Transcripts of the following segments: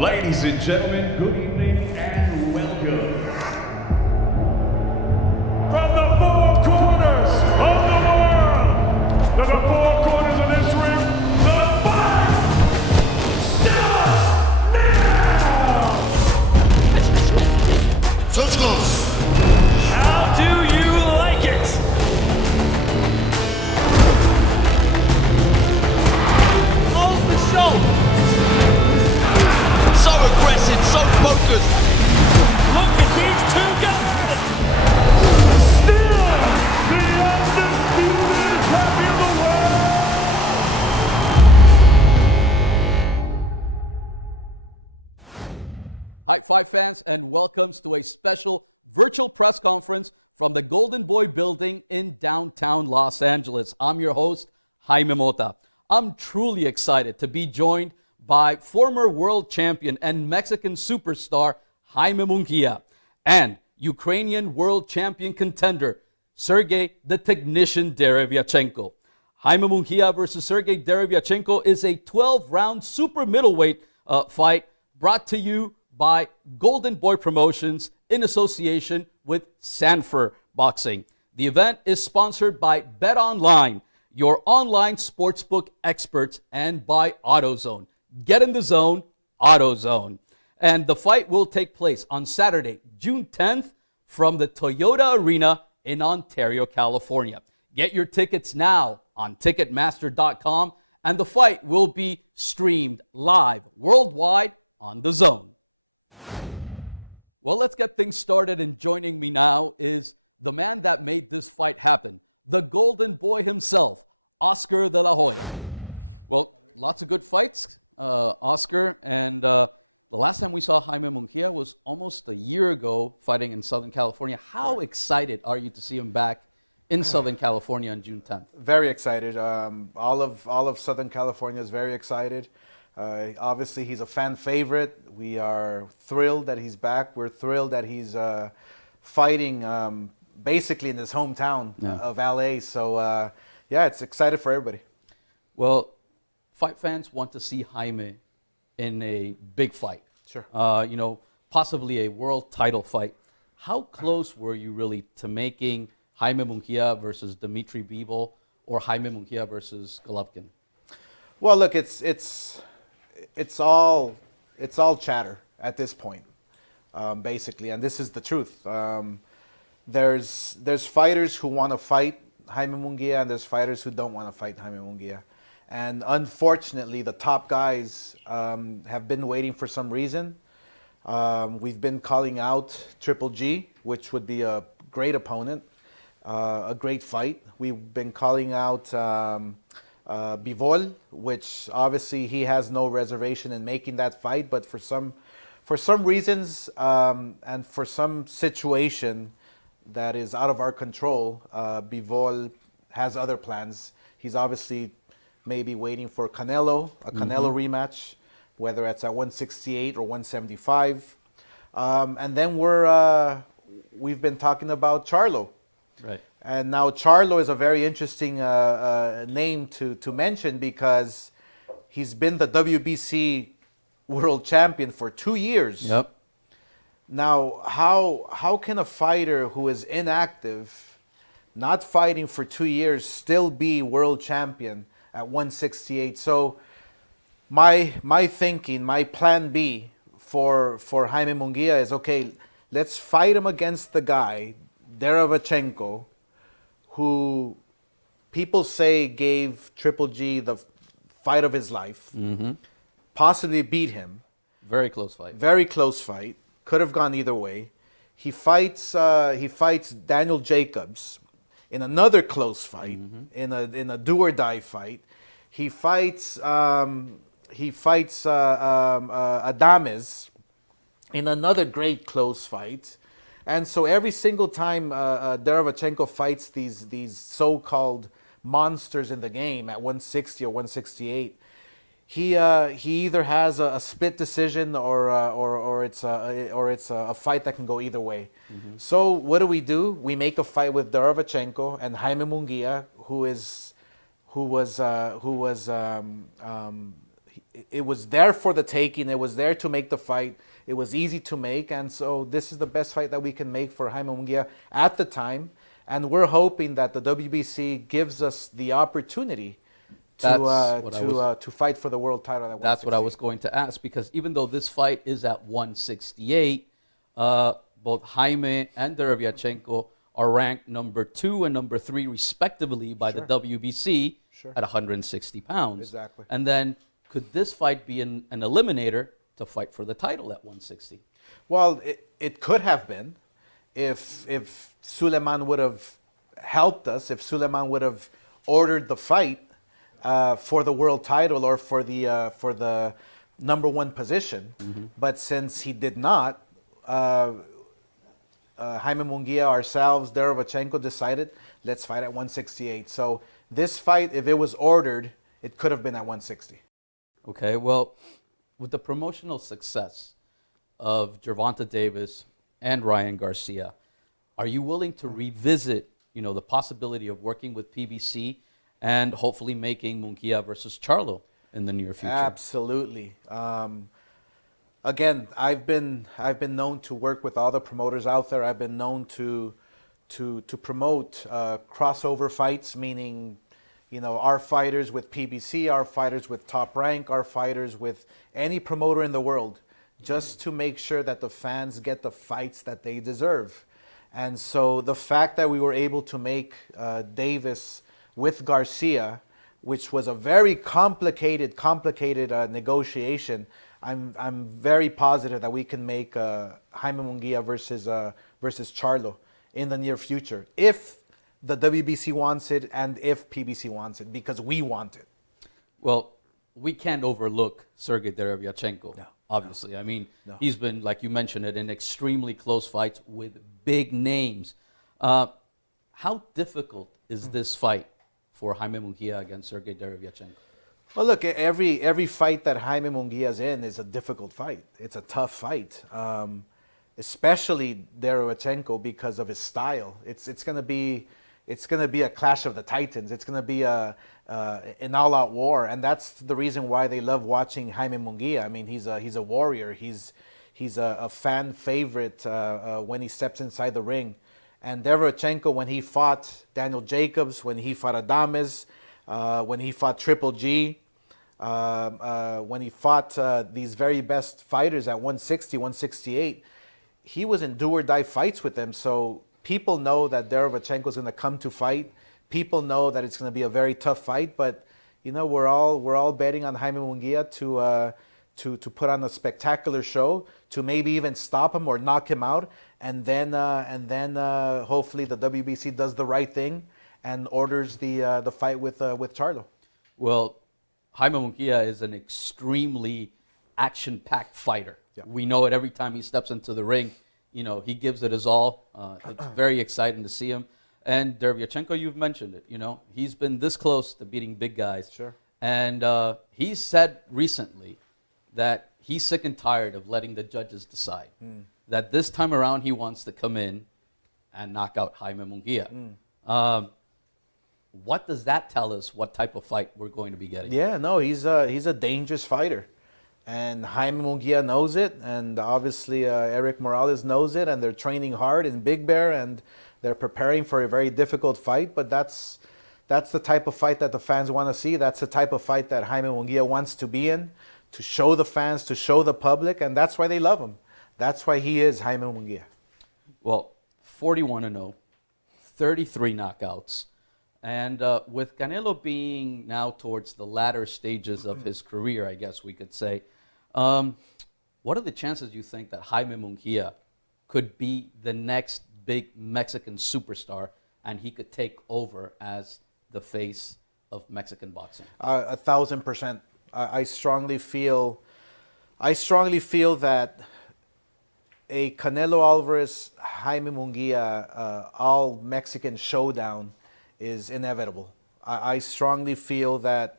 Ladies and gentlemen, good evening and welcome. From the four corners of the four corners of this ring, the fight starts now! Sergiy. How do you like it? Over shoulder. So aggressive, so focused. Look at these two guys! Still the undisputed champion of the world! Hi, Fight fans, and welcome to a special virtual press conference from the Golden Boy building in downtown Los Angeles. I'm your host, Jaime Mota. I'm truly excited to be joined by former world champion and Mexican superstar Jaime Munguia and Ukrainian world champion contender Sergiy the Technician Derevyanchenko. Jaime Munguia versus Sergiy Derevyanchenko is a 12-round super middleweight fight brought to you by Golden Boy Promotions in association with Sanford Boxing. The event is sponsored by BetOnline, your online sportsbook experts, and by AutoZone. Get in the zone, AutoZone. And the fight will take place on Saturday, June 10th from the Toyota Arena in Ontario, California. Get your tickets now on Ticketmaster.com, and the fight will be streamed live worldwide on the Zone. Well, let's get things started, and joining me now is the man that made this fight happen, the Golden Boy himself, Oscar De La Hoya. Well, lots of good fights, Oscar, and the last time we saw Jaime Munguia was almost a year ago fighting in Southern California. How excited are you to see him back in Southern California on June 10th? Very excited. All of Southern California is very excited. Obviously, he's a fan favorite. We are thrilled that he's back. We're thrilled that he's fighting basically in his hometown of LA. So, yeah, it's excited for everybody. Well, fight fans want to see Jaime in a big fight. Sure. Possibly a world title fight. How close were you really to making Jaime Munguia versus Dmitry Bivol or Jaime Munguia versus Golovkin? Well, look, it's all chatter at this point, basically, and this is the truth. There's fighters who want to fight Jaime Munguia, and there's fighters who don't want to fight Jaime Munguia. And unfortunately, the top guys have been waiting for some reason. We've been calling out Triple G, which would be a great opponent, a great fight. We've been calling out Bivol, which obviously he has no reservation in making that fight, but for some reasons and for some situation that is out of our control, Bivol has other plans. He's obviously maybe waiting for a Canelo rematch, whether it's at 168 or 175. And then we've been talking about Charlo. Right. And now Charlo is a very interesting name to mention because he's been the WBC world champion for 2 years. Yep. Now, how can a fighter who is inactive, not fighting for 2 years, still be world champion at 168? So my thinking, my plan B for Jaime Munguia is, okay, let's fight him against the guy, Derevyanchenko, who people say gave Triple G the fight of his life, possibly beat him. Very close fight. Very close fight. Could have gone either way. He fights Daniel Jacobs in another close fight, in a do or die fight. He fights Adames in another great close fight. And so every single time Derevyanchenko fights these so-called monsters in the game at 160 or 168, he either has a split decision or it's a fight that can go either way. So what do? We make a fight with Derevyanchenko and Jaime Munguia, it was there for the taking. It was there to make the fight. It was easy to make, and so this is the best fight that we can make for Jaime Munguia at the time. And we're hoping that the WBC gives us the opportunity to fight for the world title at 168. That's what I was going to ask, because even though this fight is at 168, both Jaime and Derevyanchenko are ranked number 2 and number 3 respectively by the WBC at 160 pounds. Exactly. And then could this fight be an eliminator to fight for the title at 160? Well, it could have been if Suleiman would have helped us, if Suleiman would have ordered the fight for the world title or for the number 1 position. Mm-hmm. But since he did not, Jaime Munguia, ourselves, Derevyanchenko decided, let's fight at 168. So this fight, if it was ordered, it could have been at 160. Okay, well, with the promotional success of Gervonta Davis and Ryan Garcia, are you willing to revisit, the possibility of working with PBC and hopefully making Munguia versus Charlo in the near future? Absolutely. Again, I've been known to work with all the promoters out there. I've been known to promote crossover fights, meaning, our fighters with PBC, our fighters with Top Rank, our fighters with any promoter in the world, just to make sure that the fans get the fights that they deserve. And so the fact that we were able to make Davis with Garcia, which was a very complicated negotiation, I'm very positive that we can make Jaime Munguia versus Charlo in the near future, if the WBC wants it and if PBC wants it, because we want it. Well, we can't overlook Sergiy Derevyanchenko, obviously. I mean, he's been, like you mentioned it, in extremely close fights with big names. How difficult is this fight for Jaime Munguia against Sergiy Derevyanchenko? Well, look, every fight that Jaime Munguia's in is a difficult fight. It's a tough fight, especially Derevyanchenko because of his style. It's going to be a clash of the titans. It's going to be an all-out war, and that's the reason why they love watching Jaime Munguia. I mean, he's a warrior. He's a fan favorite when he steps inside the ring. And Derevyanchenko, when he fought Daniel Jacobs, when he fought Adames, when he fought Triple G, when he fought these very best fighters at 160, 168, he was in do-or-die fights with them. So people know that Derevyanchenko is going to come to fight. People know that it's going to be a very tough fight. But we're all betting on Jaime Munguia to put on a spectacular show, to maybe even stop him or knock him out, and then hopefully the WBC does the right thing and orders the fight with Charlo. Well, Jaime Munguia is an extremely action-packed fighter. Yeah. We know it every time he steps into the ring. He gives it his all. It's very exciting to see him. And Derevyanchenko, you've mentioned it. He's been this close to beating big guys. Sure. And he said recently that he's sick and tired of letting the judges decide. That this time around he wants to come in and knock out Jaime Munguia. What does that tell us? What type of fight we're going to be getting? Yeah, no, he's a dangerous fighter, and Jaime Munguia knows it, and obviously Eric Morales knows it, and they're training hard in Big Bear, and they're preparing for a very difficult fight. But that's the type of fight that the fans want to see. That's the type of fight that Jaime Munguia wants to be in, to show the fans, to show the public, and that's why they love him. That's why he is Jaime Munguia. Well, 41-0, 33 knockouts. And with Canelo being now towards the latter stages of his career, I guess we could say, what are the chances you think that Jaime Munguia could be the next big Mexican superstar and he could take over as the face of Mexican boxing? 1,000%. I strongly feel that a Canelo Alvarez, Jaime Munguia, all Mexican showdown is inevitable. I strongly feel that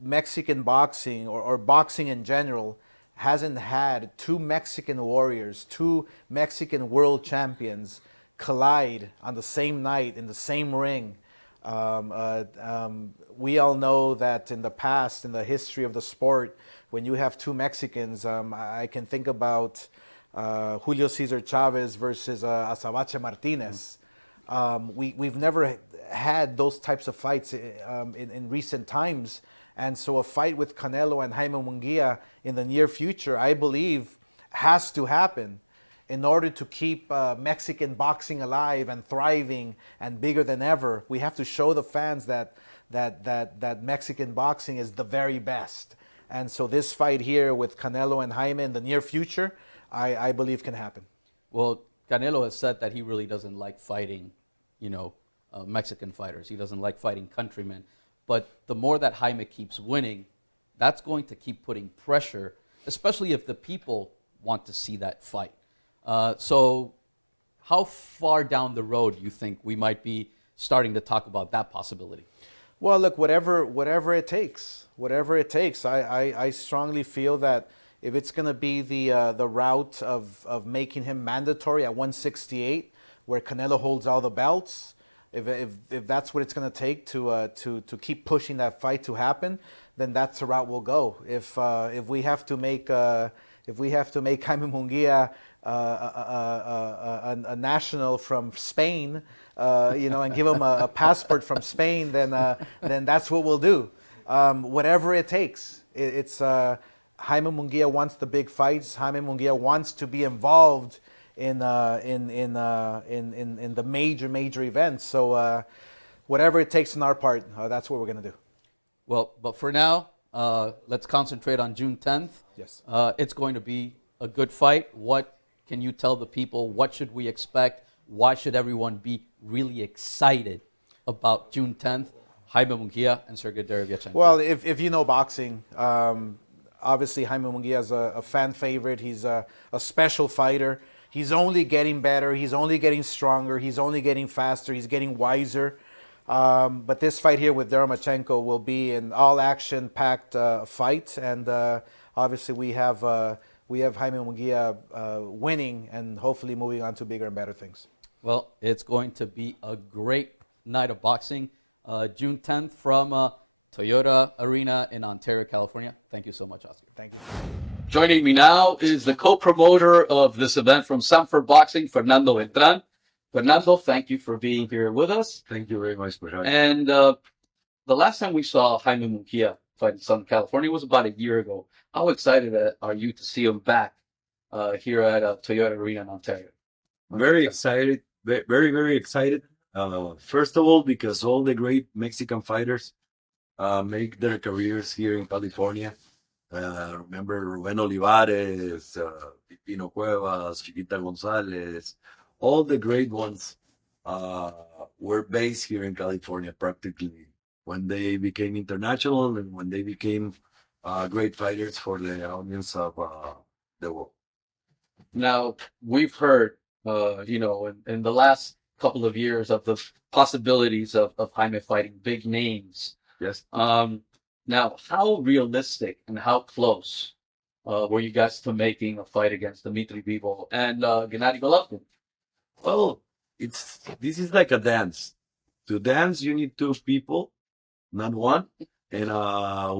Mexican boxing or boxing in general hasn't had two Mexican warriors, two Mexican world champions collide on the same night in the same ring We all know that in the past, in the history of the sport, when you have two Mexicans, I can think about Julio Cesar Chavez versus Azabache Martinez. We've never had those types of fights in recent times. And so a fight with Canelo and Jaime Munguia in the near future, I believe, has to happen in order to keep Mexican boxing alive and thriving and bigger than ever. We have to show the fans that Mexican boxing is the very best. And so this fight here with Canelo and Jaime in the near future, I believe can happen. Well, Canelo has said that he really doesn't like fighting, Mexican fighters. He doesn't like fighting countrymen. But the more that Jaime keeps winning, that's going to keep putting pressure, especially if the people want to see that fight. So how far down the road do you think we might be starting to talk about that possibility? Well, look, whatever it takes, I strongly feel that if it's going to be the route of making him mandatory at 168, where Canelo holds all the belts, if that's what it's going to take to keep pushing that fight to happen, then that's the route we'll go. If we have to make Jaime Munguia a national from Spain, and give him a passport from Spain, then that's what we'll do. Whatever it takes. It's Jaime Munguia wants the big fights. Jaime Munguia wants to be involved in the major events. So whatever it takes on our part, that's what we're gonna do. Well, but for now, let's concentrate on June 10th. Yes. It's going to be a good fight. What can you tell the people? What should we expect? Why should everyone be really excited about June 10th, Jaime Munguia and Sergiy Derevyanchenko? Well, if you know boxing, obviously Jaime Munguia is a fan favorite. He's a special fighter. He's only getting better. He's only getting stronger. He's only getting faster. He's getting wiser. But this fight here with Derevyanchenko will be an all-action-packed fight, and obviously we have Jaime Munguia winning and hopefully moving on to bigger and better things. Well, it's going to be a great night of boxing. June 10th from Toyota Arena in Ontario, California. Thank you so much, Oscar. Thank you. Joining me now is the co-promoter of this event from Sanford Boxing, Fernando Beltran. Fernando, thank you for being here with us. Thank you very much for having me. And the last time we saw Jaime Munguia fight in Southern California was about a year ago. How excited are you to see him back here at Toyota Arena in Ontario? Very excited, very excited. First of all, because all the great Mexican fighters make their careers here in California. Remember Rubén Olivares, Pipino Cuevas, Chiquita González, all the great ones were based here in California practically when they became international and when they became great fighters for the audience of the world. Now, we've heard, in the last couple of years of the possibilities of Jaime fighting big names. Yes. Now, how realistic and how close were you guys to making a fight against Dmitry Bivol and Gennady Golovkin? Well, this is like a dance. To dance, you need two people, not one. And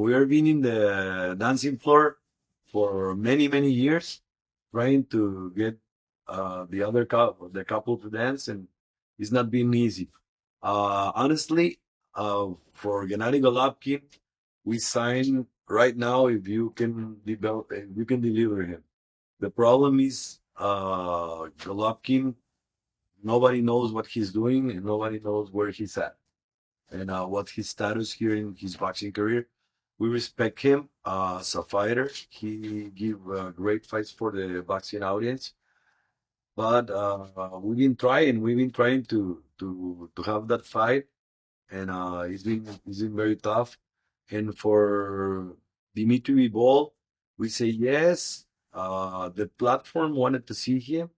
we have been in the dancing floor for many years, trying to get the couple to dance, and it's not been easy. Honestly, for Gennady Golovkin, we signed right now if you can deliver him. The problem is Golovkin. Nobody knows what he's doing, and nobody knows where he's at, and what his status here in his boxing career. We respect him as a fighter. He give great fights for the boxing audience, but we've been trying to have that fight, and it's been very tough. And for Dmitry Bivol, we say yes. The platform wanted to see him.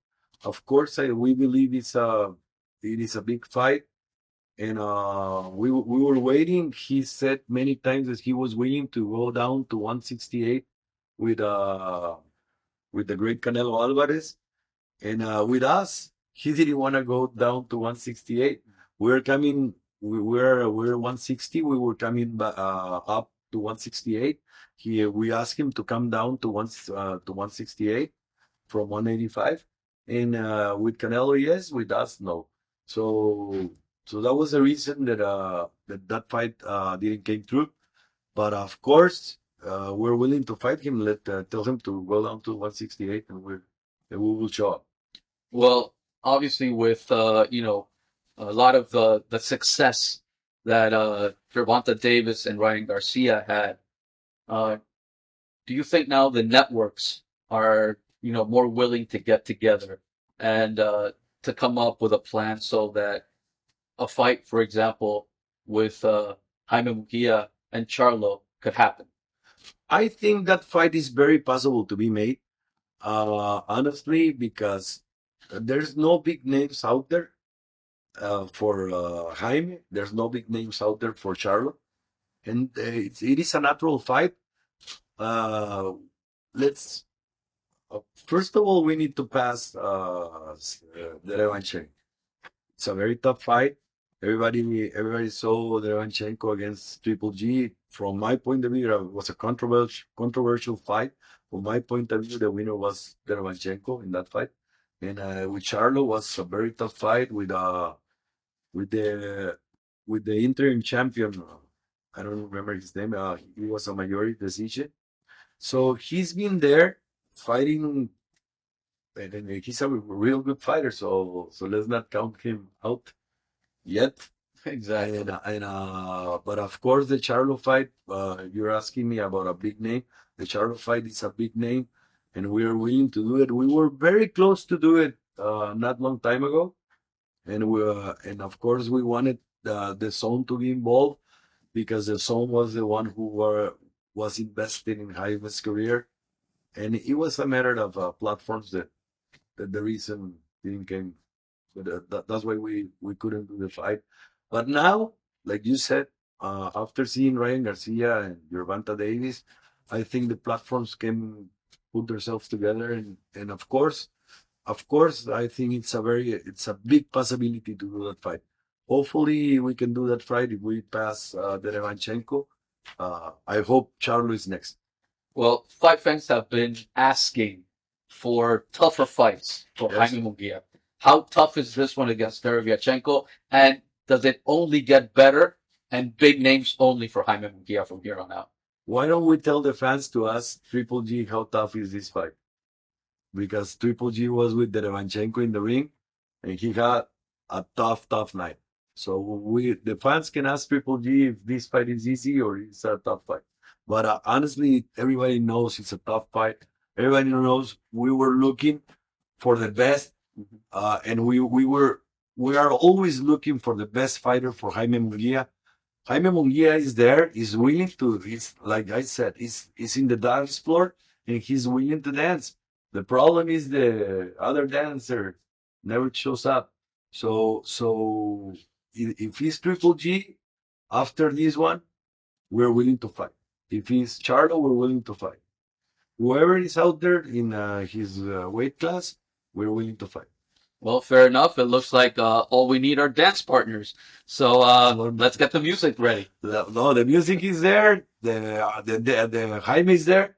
Of course, we believe it is a big fight, and we were waiting. He said many times that he was willing to go down to 168 with the great Canelo Alvarez, and with us, he didn't want to go down to 168. We're coming we're 160. We were coming up to 168. We asked him to come down to 168 from 185, and with Canelo, yes. With us, no. So that was the reason that that fight didn't came through. But of course, we're willing to fight him. Tell him to go down to 168, and we will show up. Well, obviously, with a lot of the success that Gervonta Davis and Ryan Garcia had, uh, do you think now the networks are more willing to get together and to come up with a plan so that a fight, for example, with Jaime Munguia and Charlo could happen? I think that fight is very possible to be made. Honestly, because there's no big names out there for Jaime. There's no big names out there for Charlo, and it is a natural fight. Let's first of all, we need to pass Derevyanchenko. It's a very tough fight. Everybody saw Derevyanchenko against Triple G. From my point of view, it was a controversial fight. From my point of view, the winner was Derevyanchenko in that fight. And with Charlo was a very tough fight with the with the interim champion. I don't remember his name. He was a majority decision. So he's been there fighting, and he's a real good fighter. So let's not count him out yet. Exactly. But of course, the Charlo fight. You're asking me about a big name. The Charlo fight is a big name, and we are willing to do it. We were very close to do it not long time ago, and of course we wanted the DAZN to be involved because the DAZN was the one who was invested in Jaime's career, and it was a matter of platforms that the reason didn't came. But that's why we couldn't do the fight. But now, like you said, after seeing Ryan Garcia and Gervonta Davis, I think the platforms can put themselves together, and of course, I think it's a big possibility to do that fight. Hopefully, we can do that fight if we pass Derevyanchenko. I hope Charlo is next. Well, fight fans have been asking for tougher fights for Yes. Jaime Munguia. How tough is this one against Derevyanchenko? And does it only get better and big names only for Jaime Munguia from here on out? Why don't we tell the fans to ask Triple G how tough is this fight? Because Triple G was with Derevyanchenko in the ring, and he had a tough night. So the fans can ask Triple G if this fight is easy or it's a tough fight. But honestly, everybody knows it's a tough fight. Everybody knows we were looking for the best, and we are always looking for the best fighter for Jaime Munguia. Jaime Munguia is there, is willing to, he's like I said, he's in the dance floor and he's willing to dance. The problem is the other dancer never shows up. So if he's Triple G, after this one, we're willing to fight. If he's Charlo, we're willing to fight. Whoever is out there in his weight class, we're willing to fight. Well, fair enough. It looks like all we need are dance partners. So let's get the music ready. No, the music is there. The Jaime is there.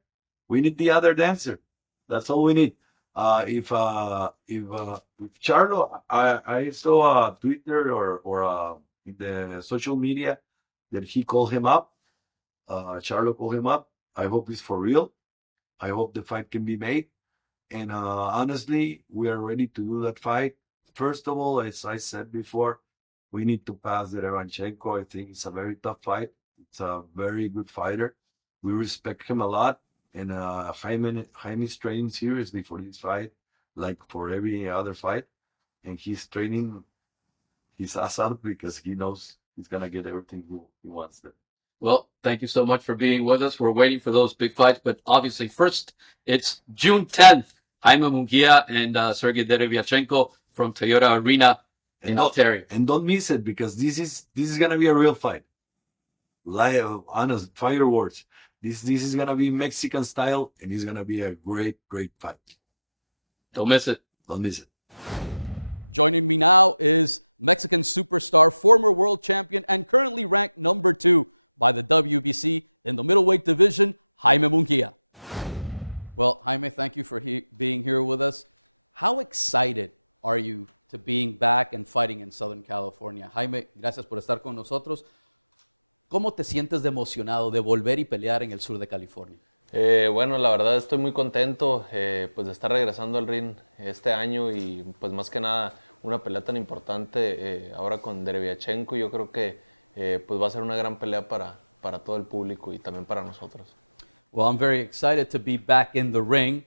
We need the other dancer. That's all we need. If Charlo, I saw Twitter or in the social media that he called him up. Charlo called him up. I hope it's for real. I hope the fight can be made. And honestly, we are ready to do that fight. First of all, as I said before, we need to pass Derevyanchenko. I think it's a very tough fight. It's a very good fighter. We respect him a lot. And Jaime's training seriously for this fight, like for every other fight. And he's training his ass out because he knows he's going to get everything he wants there. Well, thank you so much for being with us. We're waiting for those big fights, but obviously first, it's June 10th. Jaime Munguia and Sergiy Derevyanchenko from Toyota Arena in Ontario. And don't miss it because this is gonna be a real fight. Like honest fire words. This is gonna be Mexican style, and it's gonna be a great fight. Don't miss it. Don't miss it. Joining me now is Mexican superstar, former world champion, and currently ranked number 2 by the WBC in the middleweight division, Jaime Munguia. Well, Jaime, thank you for being here with us. How excited are you to being back and fighting in Southern California? Jaime, gracias por estar con nosotros. ¿Cómo te sientes de emocionado de volver y pelear en el sur de California? Bueno, la verdad estoy muy contento pues de estar regresando al ring este año y pues más que nada una pelea tan importante ahora con Derevyanchenko. Yo creo que pues va a ser una gran pelea para todo el público y también para nosotros. Well, I'm very excited to be back in the ring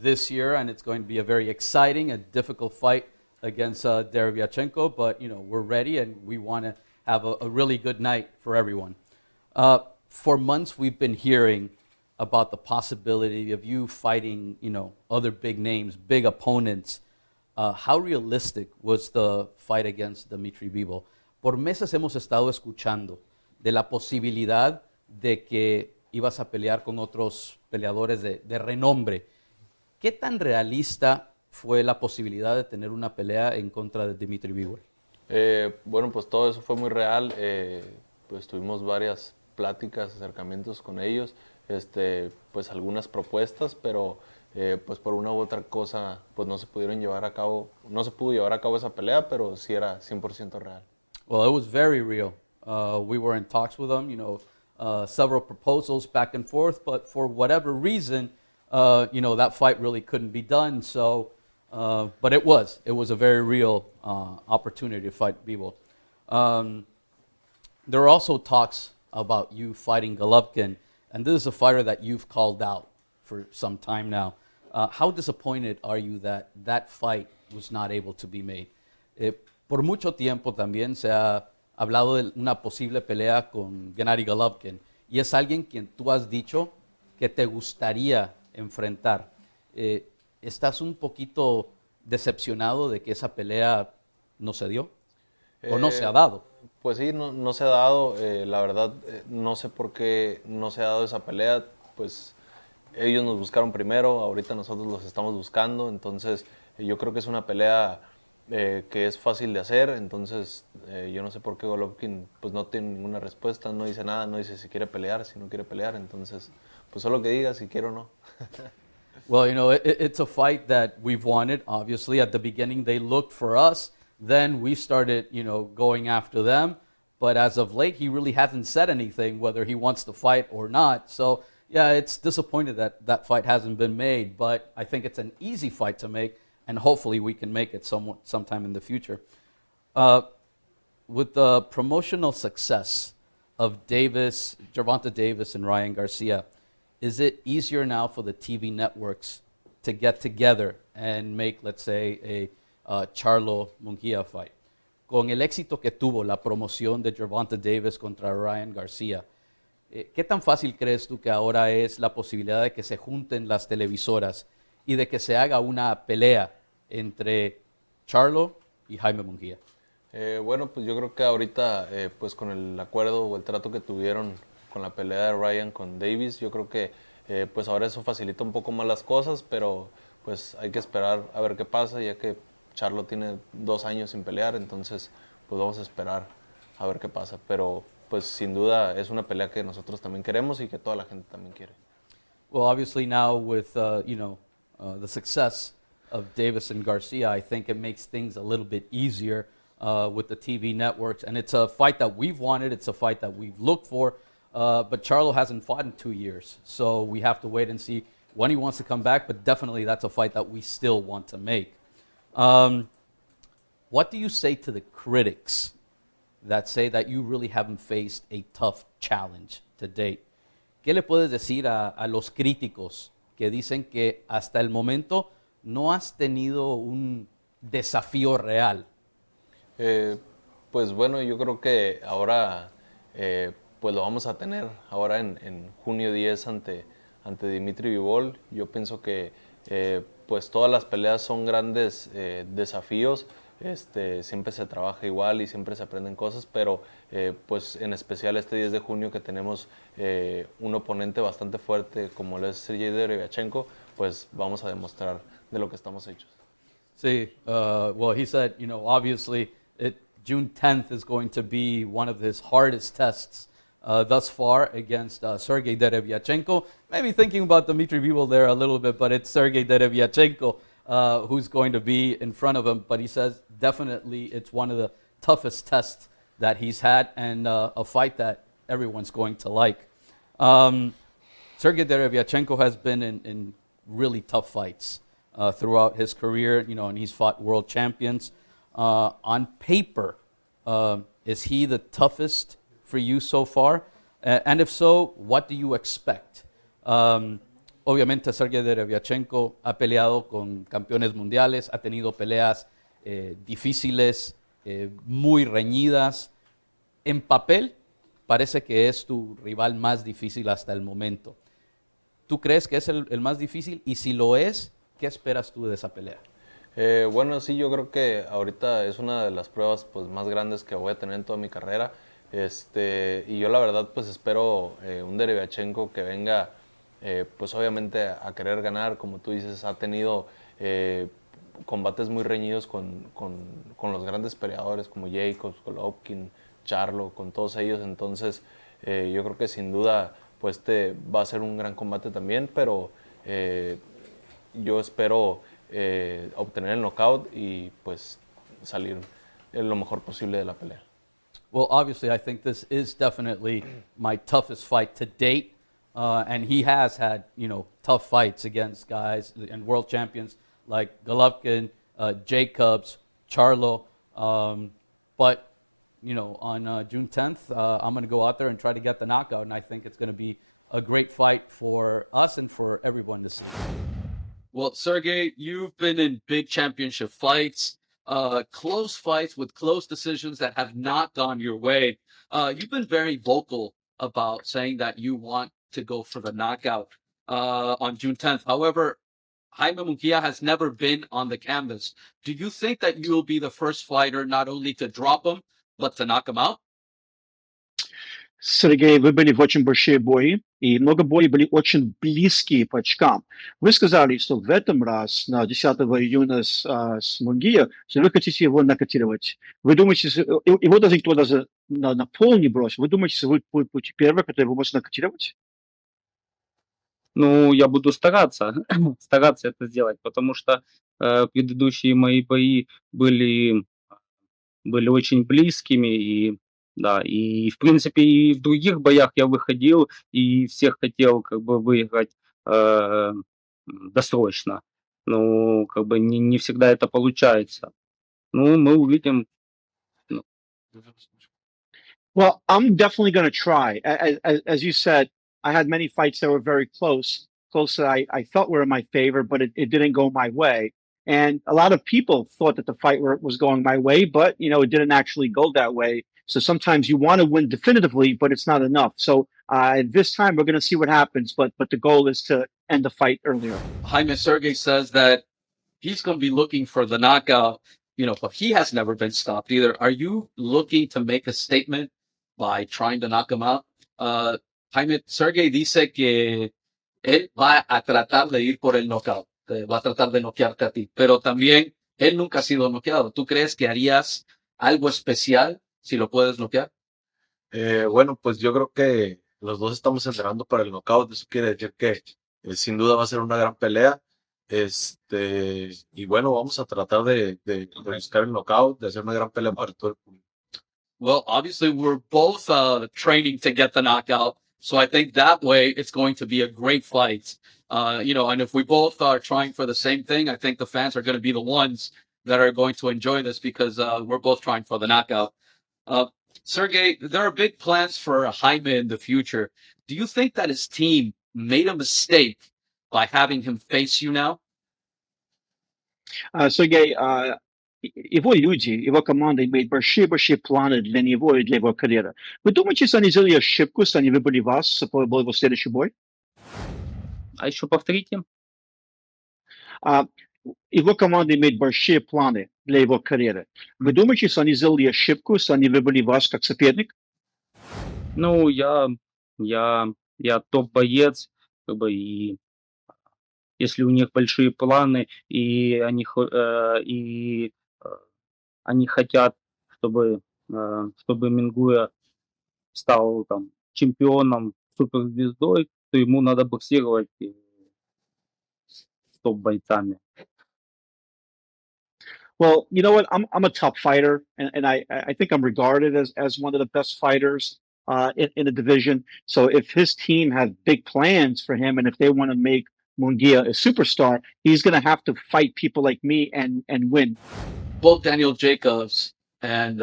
this year, and it's going to be a very exciting and difficult fight against Derevyanchenko, but you know, we're ready and we want to have a really good night for everyone. For months we've been hearing about the possibility of you fighting, you know, other big names, big opponents. How realistic was the fight against Dmitry Bivol? Por meses hemos estado escuchando de la posibilidad de que ibas a pelear con otros peleadores de renombre. ¿Qué tan realista fue la posibilidad de tener una pelea en contra de Dmitry Bivol? Bueno, pues todo eso fue muy real. Pues tuvimos varias pláticas, acercamientos con ellos, pues algunas propuestas, pero pues por una u otra cosa pues no se pudo llevar a cabo esa pelea, pero sí era 100% real. Well, it was very real. We were in talks with them, you know, several proposals back and forth, but for whatever reason, you know, that fight really couldn't be done. So, but it was a very real opportunity to fight Bivol. There are also talks about you fighting Golovkin, and this is a fighter that you've called out for some time now. How disappointed are you that that fight was not able to be made? Por mucho tiempo también se ha hablado de una posible pelea con Gennady Golovkin, y es alguien quien tú has dicho que te gustaría enfrentar. ¿Estás un poquito decepcionado de que esa pelea no se dio o no se ha dado? Pues sí, no se ha dado. La verdad, no sé por qué no se ha dado esa pelea. Pues ellos nos buscaron primero, ahorita nosotros los estamos buscando. Entonces, yo creo que es una pelea que es fácil de hacer. Entonces, yo no sé por qué Golovkin pues, no tiene ninguna respuesta, no dice nada, no dice si quiere pelear, si no quiere pelear. Entonces, pues solo que diga si quiere o no. Well, you know, it's a fight that we've wanted. Obviously, at the beginning, they looked for us. Then we started, you know, going after them. But as of late, he really hasn't said anything, whether he wants to fight or not. So, yeah, it's disappointed that that fight hasn't been made. But I think it's an easy fight to make, and hopefully we can make it sometime in the future. With the promotional success of Gervonta Davis and Ryan Garcia, is it easier now for the TV networks to get together and make, let's say, a Charlo Munguia fight? Con el éxito que tuvo la promoción de Gervonta Davis contra Ryan Garcia, ¿qué tan fácil crees tú que ahora es la posibilidad de que se junten las televisoras y de que se haga una pelea entre Charlo y Jaime Munguia? Bueno, pues yo creo que ahorita, pues con el acuerdo o el trato que tuvieron con la pelea de Ryan con Davis, yo creo que pues ahora eso facilita un poco más las cosas, pero pues hay que esperar a ver qué pasa, ya que Charlo tiene 2 años sin pelear, entonces pues vamos a esperar a ver qué pasa, pero pues sin duda es una pelea que nosotros también queremos y que toda la gente también quiere. Well, obviously now with the success of Davis and Garcia, I think it makes things a little bit easier with the TV networks, and it's a fight that we've wanted, it's a fight that we've looked for. But Charlo hasn't fought in 2 years, so we have to wait and see when he wants to come back, but definitely that's a fight that we still want to make. What do you say to the critics that say that you really haven't faced a tough challenge to date? ¿Qué le puedes decir a los críticos que dicen que hasta el momento no has tenido un desafío real? Pues bueno, yo creo que ahora pues lo vamos a tener ahora en junio 10 ante Dmitry Bivol. Yo pienso que pues todas las peleas son grandes desafíos. Siempre se trabaja igual y siempre se aprenden cosas, pero pues en especial este 10 de junio que tenemos un oponente bastante fuerte como lo es Sergiy Derevyanchenko, pues vamos a demostrar de lo que estamos hechos. Sí, well, he said, you know, obviously June 10th is going to be one of his hardest tests thus far against Sergiy Derevyanchenko. Maybe thinking about Dmitry Bivol there a little bit, but it's Sergiy Derevyanchenko who's going to be in front of him. But he says definitely it's one of the toughest tests that he's had, and a fight that everyone's going to like. Sergiy Derevyanchenko has been in really tough fights throughout his career, and he's fought world champions. On paper, is he the toughest for you so far? And if so, what do you expect? Obviamente, Sergiy Derevyanchenko ha peleado con campeones mundiales, ha tenido peleas difíciles, muy reñidas. En papel, parece que es tu rival más difícil hasta el momento. ¿Tú crees que es el más difícil? Y si lo es, ¿qué esperas tú de esa pelea? Bueno, sí, yo creo que ahorita es una de las pruebas pues, más grandes que voy a tener en toda mi carrera. Y yo la verdad pues espero un Derevyanchenko que venga pues obviamente a querer ganar. Como tú dices, ha tenido combates muy reñidos con los grandes peleadores como Jacobs, Golovkin, Charlo, con todos ellos. Entonces yo creo que sin duda pues va a ser un gran combate también, pero yo espero obtener el knockout y pues salir lo mejor posible de la pelea. Well, obviously, I think this is definitely my toughest fight to date. And he has had, tough fights against guys and world champions like Golovkin, Jacobs, Charlo. But, on June 10th, I'm going to go out there and try to get the knockout. And I think it's going to be a great fight for us and for everyone to see. Well, Sergiy, you've been in big championship fights. Close fights with close decisions that have not gone your way. You've been very vocal about saying that you want to go for the knockout on June 10th. However, Jaime Munguia has never been on the canvas. Do you think that you'll be the first fighter not only to drop him, but to knock him out? Сергей, вы были в очень большие бои, и много бои были очень близкие по очкам. Вы сказали, что в этом раз, на 10 июня с Мунгия, что вы хотите его нокаутировать. Вы думаете, его даже никто даже на пол не бросил. Вы думаете, что вы будете первый, который его может нокаутировать? Ну, я буду стараться, стараться это сделать, потому что предыдущие мои бои были очень близкими, и да, и в принципе и в других боях я выходил и всех хотел как бы выиграть досрочно. Ну, как бы не всегда это получается. Ну, мы увидим. Ну, Well, I'm definitely going to try. As you said, I had many fights that were very close that I felt were in my favor, but it didn't go my way. And a lot of people thought that the fight was going my way, but it didn't actually go that way. So sometimes you want to win definitively, but it's not enough. So this time we're going to see what happens, but the goal is to end the fight earlier. Jaime, Sergiy says that he's going to be looking for the knockout, but he has never been stopped either. Are you looking to make a statement by trying to knock him out? Jaime, Sergiy dice que él va a tratar de ir por el knockout, va a tratar de noquearte a ti, pero también él nunca ha sido noqueado. ¿Tú crees que harías algo especial si lo puedes noquear? Bueno, pues yo creo que los dos estamos entrenando para el knockout. Eso quiere decir que sin duda va a ser una gran pelea. Y bueno, vamos a tratar de buscar el knockout, de hacer una gran pelea para todo el público. Well, obviously, we're both training to get the knockout. So I think that way it's going to be a great fight. And if we both are trying for the same thing, I think the fans are going to be the ones that are going to enjoy this because we're both trying for the knockout. Sergiy, there are big plans for Jaime in the future. Do you think that his team made a mistake by having him face you now? Сергей, его люди, его команда имеют большие-большие планы для него и для его карьеры. Вы думаете, что они сделали ошибку, что они выбрали вас, был его следующий бой? А еще повторите. Его команда имеет большие планы для его карьеры. Вы думаете, что они сделали ошибку, что они выбрали вас как соперник? Ну, я топ-боец, как бы, и если у них большие планы, и они хотят чтобы Мингуя стал там чемпионом, суперзвездой, то ему надо боксировать с топ-бойцами. Well, you know what? I'm a tough fighter, and I think I'm regarded as one of the best fighters in the division. So if his team has big plans for him, and if they want to make Munguia a superstar, he's going to have to fight people like me and win. Both Daniel Jacobs and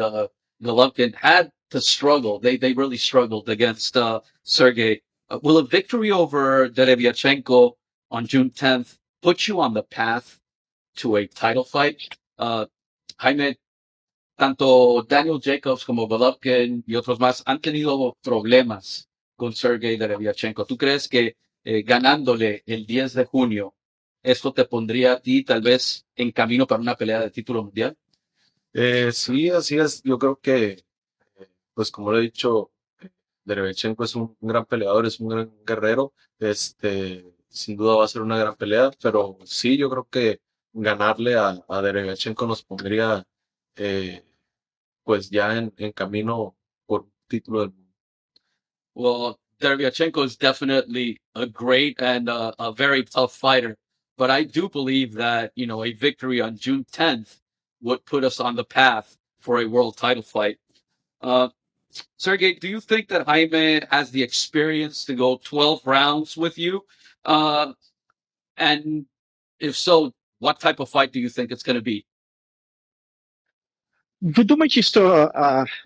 Golovkin had to struggle. They really struggled against Sergey. Will a victory over Derevyanchenko on June 10th put you on the path to a title fight? Jaime, tanto Daniel Jacobs como Golovkin y otros más han tenido problemas con Sergey Derevyanchenko. ¿Tú crees que ganándole el 10 de junio, esto te pondría a ti tal vez en camino para una pelea de título mundial? Sí, así es. Yo creo que, pues como lo he dicho, Derevyanchenko es un gran peleador, es un gran guerrero. Sin duda va a ser una gran pelea, pero sí, yo creo que ganarle a Derevyanchenko nos pondría, pues ya en camino por un título del mundo. Well, Derevyanchenko is definitely a great and a very tough fighter, but I do believe that a victory on June 10th would put us on the path for a world title fight. Uh, Sergey, do you think that Jaime has the experience to go 12 rounds with you? Uh, and if so, what type of fight do you think it's going to be? Вы думаете, что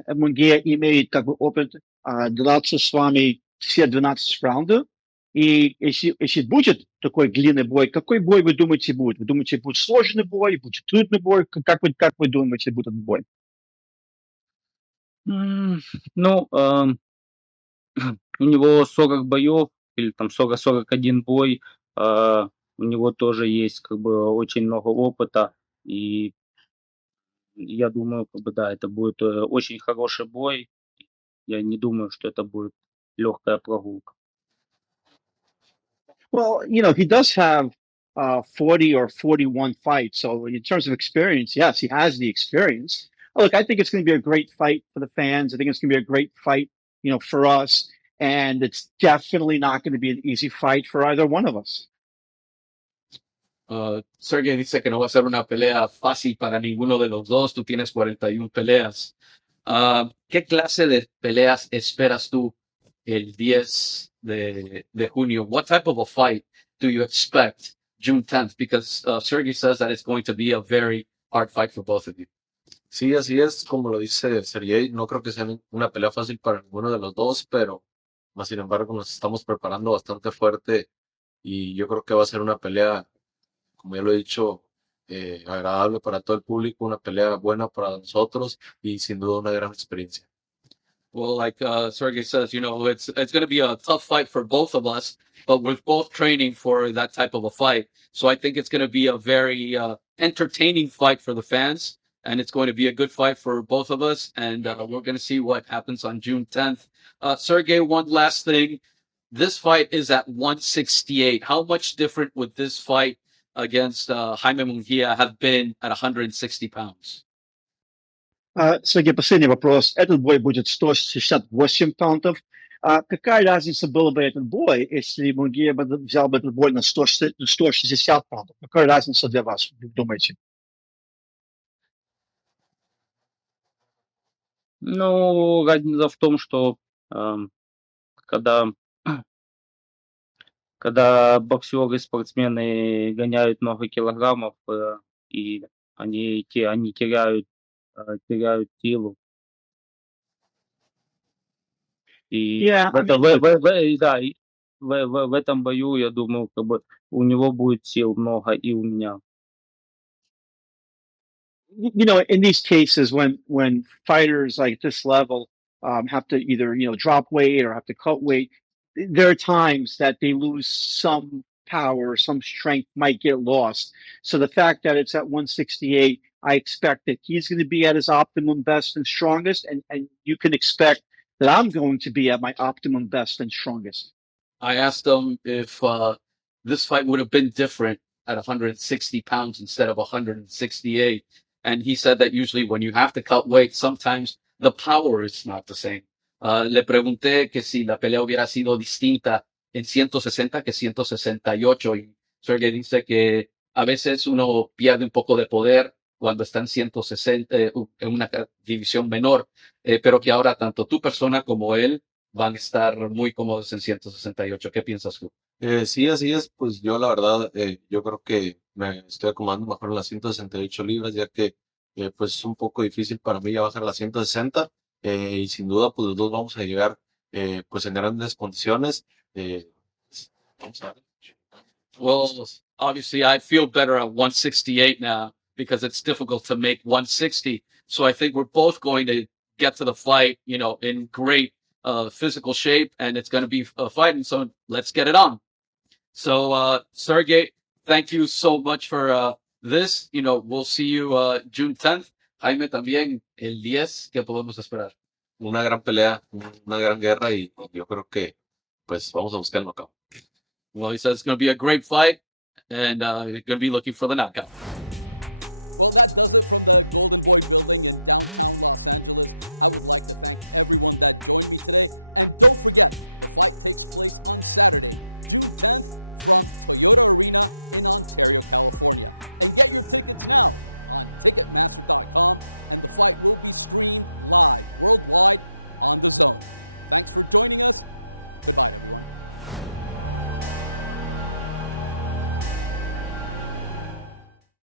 Мунгия имеет как бы опыт драться с вами все 12 раундов? И если будет такой длинный бой, какой бой вы думаете будет? Вы думаете, будет сложный бой, будет трудный бой? Как вы думаете, будет этот бой? Ну, у него 40 боев или там 40-41 бой. У него тоже есть как бы очень много опыта. И я думаю, как бы, да, это будет очень хороший бой. Я не думаю, что это будет легкая прогулка. Well, he does have 40 or 41 fights. So in terms of experience, yes, he has the experience. Look, I think it's going to be a great fight for the fans. I think it's going to be a great fight, for us. And it's definitely not going to be an easy fight for either one of us. Sergey dice que no va a ser una pelea fácil para ninguno de los dos. Tú tienes 41 peleas. ¿Qué clase de peleas esperas tú el 10 de junio? What type of a fight do you expect June 10th? Because Sergey says that it's going to be a very hard fight for both of you. Sí, así es, como lo dice Sergiy, no creo que sea una pelea fácil para ninguno de los dos, pero más sin embargo nos estamos preparando bastante fuerte y yo creo que va a ser una pelea, como ya lo he dicho, agradable para todo el público, una pelea buena para nosotros y sin duda una gran experiencia. Well, like Sergey says, it's going to be a tough fight for both of us, but we're both training for that type of a fight. So I think it's going to be a very entertaining fight for the fans, and it's going to be a good fight for both of us. And we're going to see what happens on June 10th. Sergey, one last thing. This fight is at 168. How much different would this fight against Jaime Munguia have been at 160 pounds? Сергей, последний вопрос. Этот бой будет 168 паунтов. Какая разница была бы этот бой, если Мунгия взял бы этот бой на 160 паунтов? Какая разница для вас, вы думаете? Ну, разница в том, что когда, когда боксеры, спортсмены гоняют много килограммов, и они теряют силу. И Yeah, в, это, да, и в этом бою, я думаю, как бы у него будет сил много и у меня. In these cases, when fighters like this level have to either drop weight or have to cut weight, there are times that they lose some power, some strength might get lost. So the fact that it's at 168, I expect that he's going to be at his optimum best and strongest, and you can expect that I'm going to be at my optimum best and strongest. I asked him if this fight would have been different at 160 pounds instead of 168. And he said that usually when you have to cut weight, sometimes the power is not the same. Le pregunté que si la pelea hubiera sido distinta en 160 que 168 y Sergey dice que a veces uno pierde un poco de poder cuando está en 160, en una división menor, pero que ahora tanto tu persona como él van a estar muy cómodos en 168. ¿Qué piensas tú? Sí, así es. Pues yo la verdad, yo creo que me estoy acomodando mejor en las 168 libras, ya que pues es un poco difícil para mí ya bajar a las 160 y sin duda pues los dos vamos a llegar pues en grandes condiciones. Pues, vamos a ver. Well, obviously, I feel better at 168 now because it's difficult to make 160. So I think we're both going to get to the fight, in great physical shape, and it's going to be a fight. And so let's get it on. So, Sergey, thank you so much for this. We'll see you June 10th. Jaime también el 10. ¿Qué podemos esperar? Una gran pelea, una gran guerra y yo creo que pues vamos a buscar el knockout. Well, he says it's going to be a great fight, and you're going to be looking for the knockout. Well, that does it from the Golden Boy Building in downtown Los Angeles. I would like to thank everyone that joined me today. And don't forget, the fight takes place on Saturday, June 10th, from Toyota Arena in Ontario, California. And get your tickets now on Ticketmaster.com, and the fight will be streamed live worldwide on DAZN. Thanks for joining us. Goodbye, everyone.